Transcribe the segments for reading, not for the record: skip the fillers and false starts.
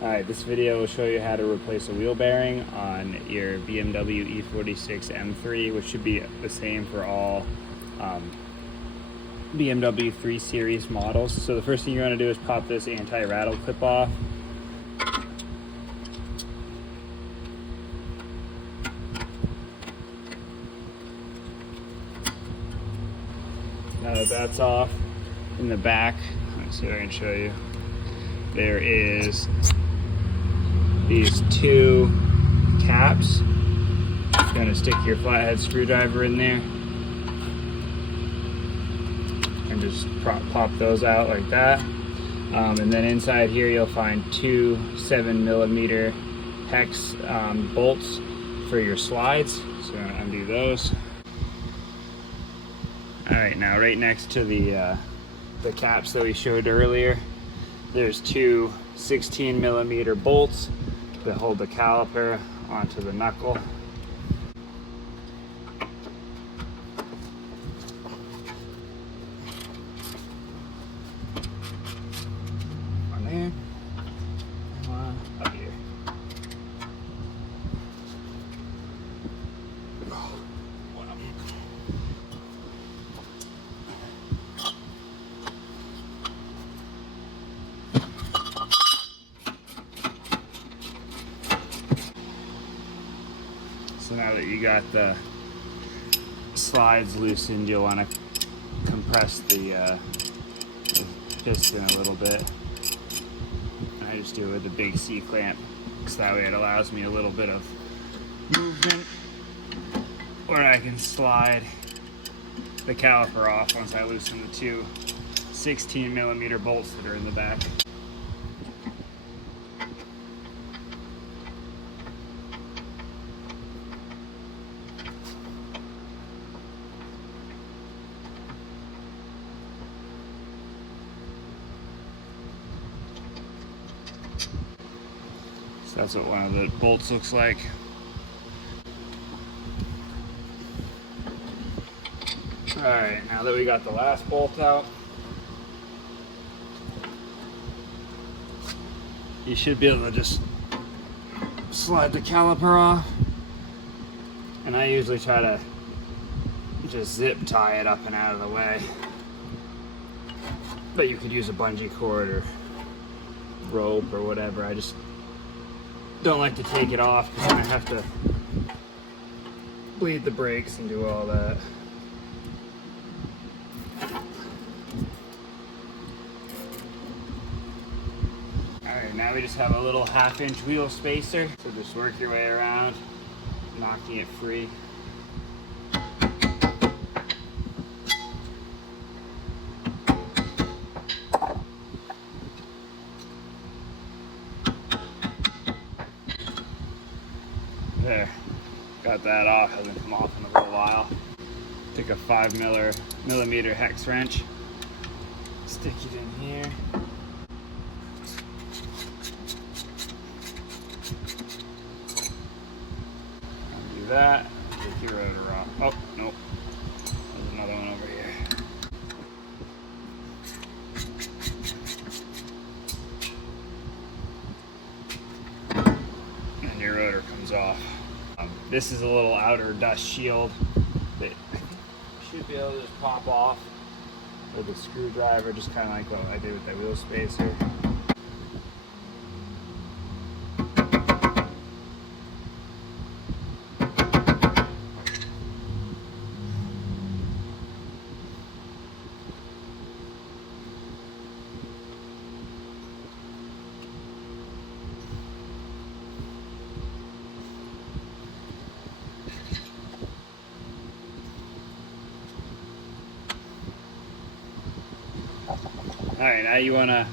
Alright, this video will show you how to replace a wheel bearing on your BMW E46 M3, which should be the same for all BMW 3 Series models. So the first thing you want to do is pop this anti-rattle clip off. Now that that's off, in the back, let's see if I can show you, there is these two caps. You're going to stick your flathead screwdriver in there and just pop those out like that. And then inside here you'll find two 7mm hex bolts for your slides. So I'm going to undo those. Alright, now right next to the caps that we showed earlier, there's two 16mm bolts to hold the caliper onto the knuckle. One there, one up here. One up here. So now that you got the slides loosened, you'll want to compress the piston a little bit. I just do it with the big C-clamp, because that way it allows me a little bit of movement where I can slide the caliper off once I loosen the two 16mm bolts that are in the back. So that's what one of the bolts looks like. Alright, now that we got the last bolt out, you should be able to just slide the caliper off. And I usually try to just zip tie it up and out of the way. But you could use a bungee cord or rope or whatever. I just don't like to take it off because then I have to bleed the brakes and do all that. Alright, now we just have a little 1/2-inch wheel spacer. So just work your way around, knocking it free. There, got that off. Hasn't come off in a little while. Take a 5mm hex wrench, stick it in here. Undo that. Take your rotor off. Oh, nope. There's another one over here. And your rotor comes off. This is a little outer dust shield that you should be able to just pop off with a screwdriver, just kind of like what I did with that wheel spacer. Alright, now you wanna,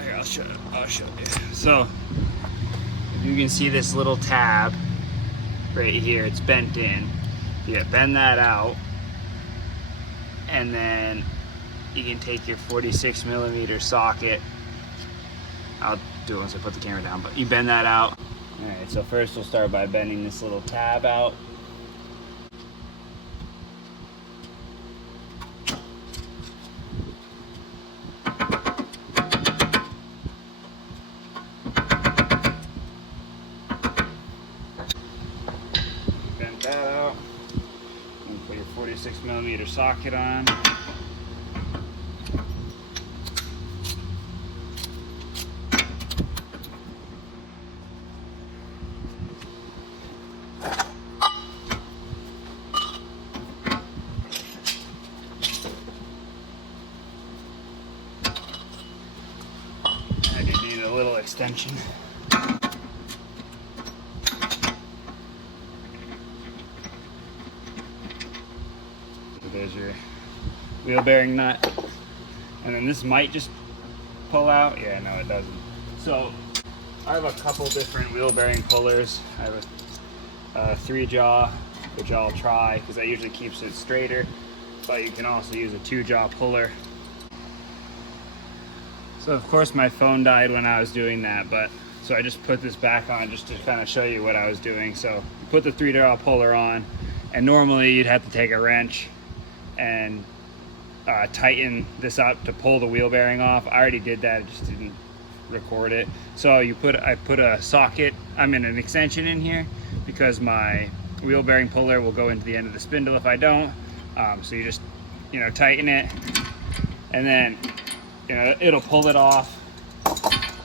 here, I'll show you. So, if you can see this little tab right here, it's bent in. Yeah, bend that out, and then you can take your 46mm socket. I'll do it once I put the camera down, but you bend that out. Alright, so first we'll start by bending this little tab out. 46mm socket on. I do need a little extension. There's your wheel bearing nut. And then this might just pull out. Yeah, no, it doesn't. So I have a couple different wheel bearing pullers. I have a 3-jaw, which I'll try because that usually keeps it straighter. But you can also use a 2-jaw puller. So of course my phone died when I was doing that, but so I just put this back on just to kind of show you what I was doing. So you put the 3-jaw puller on, and normally you'd have to take a wrench and tighten this up to pull the wheel bearing off. I already did that, I just didn't record it. So I put a socket, an extension in here because my wheel bearing puller will go into the end of the spindle if I don't. So you just, tighten it, and then, it'll pull it off.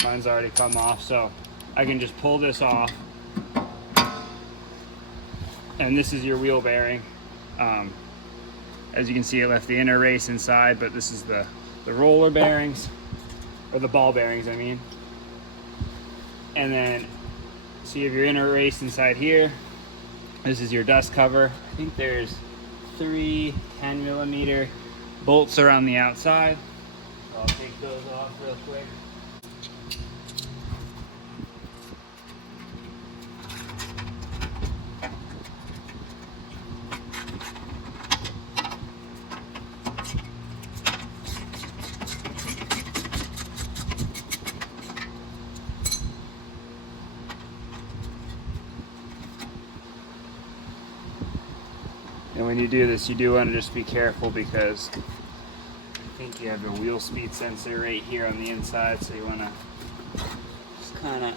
Mine's already come off, so I can just pull this off. And this is your wheel bearing. As you can see, it left the inner race inside, but this is the roller bearings, or the ball bearings, I mean. And then, so you have your inner race inside here. This is your dust cover. I think there's 3 10mm bolts around the outside. So I'll take those off real quick. And when you do this, you do want to just be careful because I think you have your wheel speed sensor right here on the inside, so you want to just kind of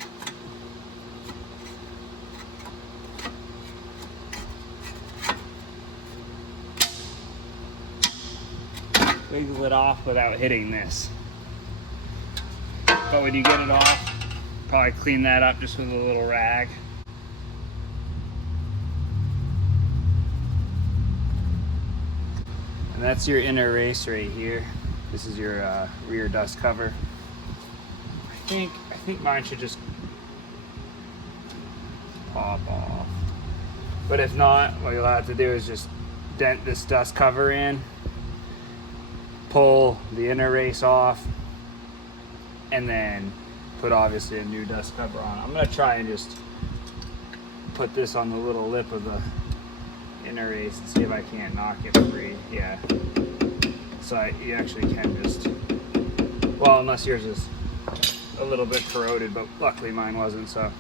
wiggle it off without hitting this. But when you get it off, probably clean that up just with a little rag. And that's your inner race right here. This is your rear dust cover. I think mine should just pop off. But if not, what you'll have to do is just dent this dust cover in, pull the inner race off, and then put obviously a new dust cover on. I'm gonna try and just put this on the little lip of the inner race and see if I can't knock it free. Yeah. So you actually can just, well, unless yours is a little bit corroded, but luckily mine wasn't, so.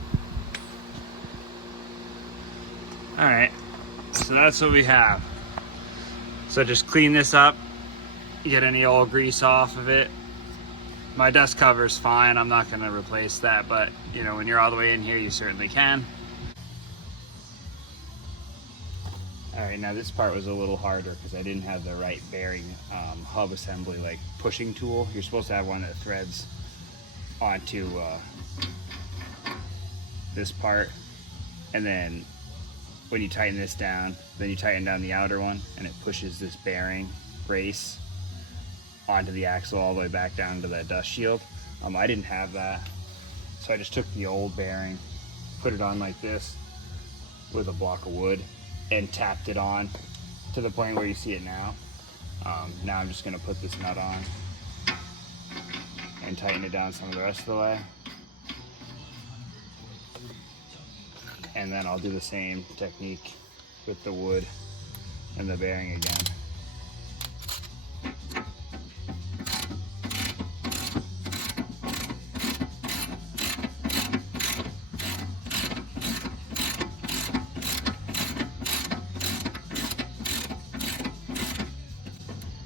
All right, so that's what we have. So just clean this up, get any old grease off of it. My dust cover's fine, I'm not gonna replace that, but when you're all the way in here, you certainly can. All right, now this part was a little harder because I didn't have the right bearing hub assembly, like pushing tool. You're supposed to have one that threads onto this part, and then when you tighten this down, then you tighten down the outer one, and it pushes this bearing brace onto the axle all the way back down to that dust shield. I didn't have that, so I just took the old bearing, put it on like this with a block of wood, and tapped it on to the point where you see it now. Now I'm just gonna put this nut on and tighten it down some of the rest of the way. And then I'll do the same technique with the wood and the bearing again.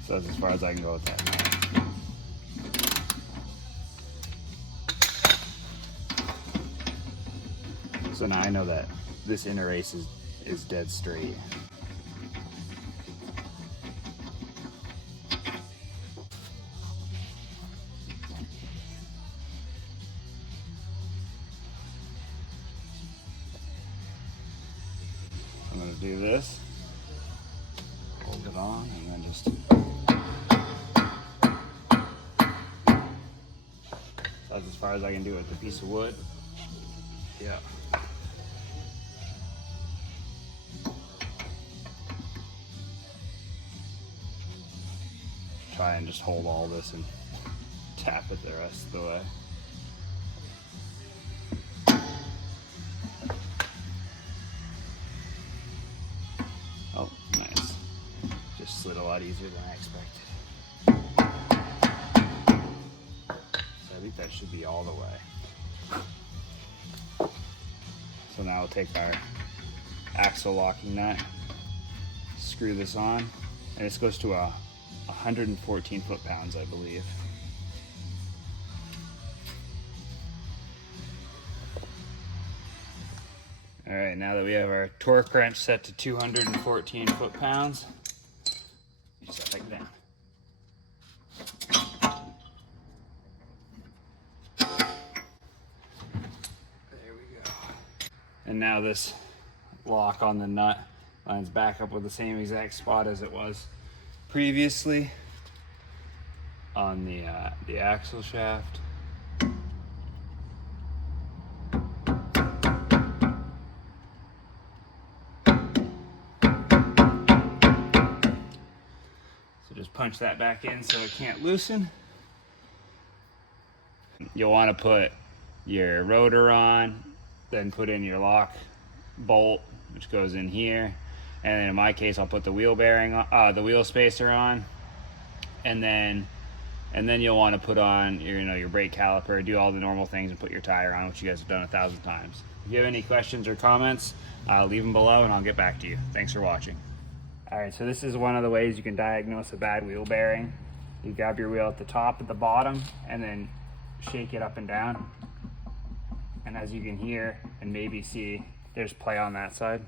So that's as far as I can go with that. So now I know that this inner race is dead straight. do this, hold it on, and then just, that's as far as I can do with the piece of wood. Yeah. Try and just hold all this and tap it the rest of the way. Oh, nice. Just slid a lot easier than I expected. So I think that should be all the way. So now we'll take our axle locking nut, screw this on, and this goes to a 114 foot-pounds, I believe. All right, now that we have our torque wrench set to 214 foot-pounds, set that down. There we go. And now this lock on the nut lines back up with the same exact spot as it was previously on the axle shaft. So just punch that back in so it can't loosen. You'll want to put your rotor on, then put in your lock bolt, which goes in here. And then in my case, I'll put the wheel bearing on, the wheel spacer on, and then you'll want to put on your brake caliper, do all the normal things, and put your tire on, which you guys have done 1,000 times. If you have any questions or comments, leave them below, and I'll get back to you. Thanks for watching. All right, so this is one of the ways you can diagnose a bad wheel bearing. You grab your wheel at the top, at the bottom, and then shake it up and down. And as you can hear and maybe see, there's play on that side.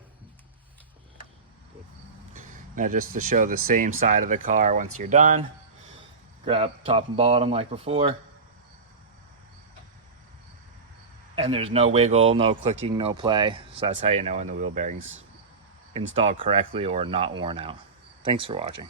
Now just to show the same side of the car once you're done, grab top and bottom like before. And there's no wiggle, no clicking, no play. So that's how you know when the wheel bearing's installed correctly or not worn out. Thanks for watching.